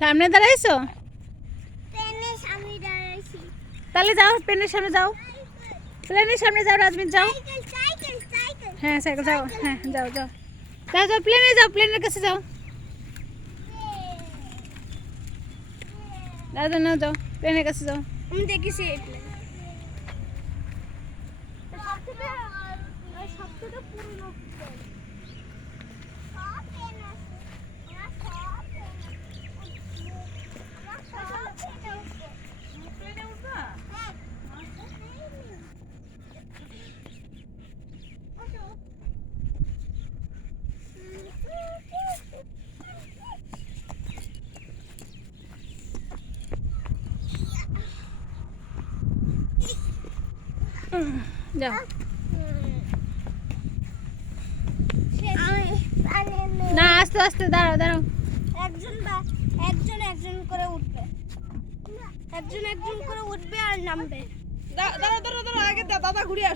সামনে দাঁড়াইছো? ট্রেনের সামনে দাঁড়াইছি। তাহলে যাও, প্লেনের সামনে যাও। প্লেনের সামনে যাও রাজমিন, যাও। Cycle cycle cycle. হ্যাঁ সাইকেল, যাও। হ্যাঁ যাও যাও যাও যাও, প্লেনে যাও, প্লেনের কাছে যাও। যাও যাও, না যাও, প্লেনের কাছে যাও। আমি দেখেছি এই প্লেন। সবথেকে পুরনো প্লেন। সব প্লেন আছে। আমরা সব প্লেন আছে। আমরা সব প্লেনে উঠবো। প্লেনে উঠবা? হ্যাঁ। যাও। আমি না, আস্তে আস্তে, দাঁড়াও দাঁড়াও। একজন একজন করে উঠবে। একজন একজন করে উঠবে আর নামবে। দাঁড়াও দাঁড়াও দাঁড়াও, আগে দাদা ঘুরে আসো।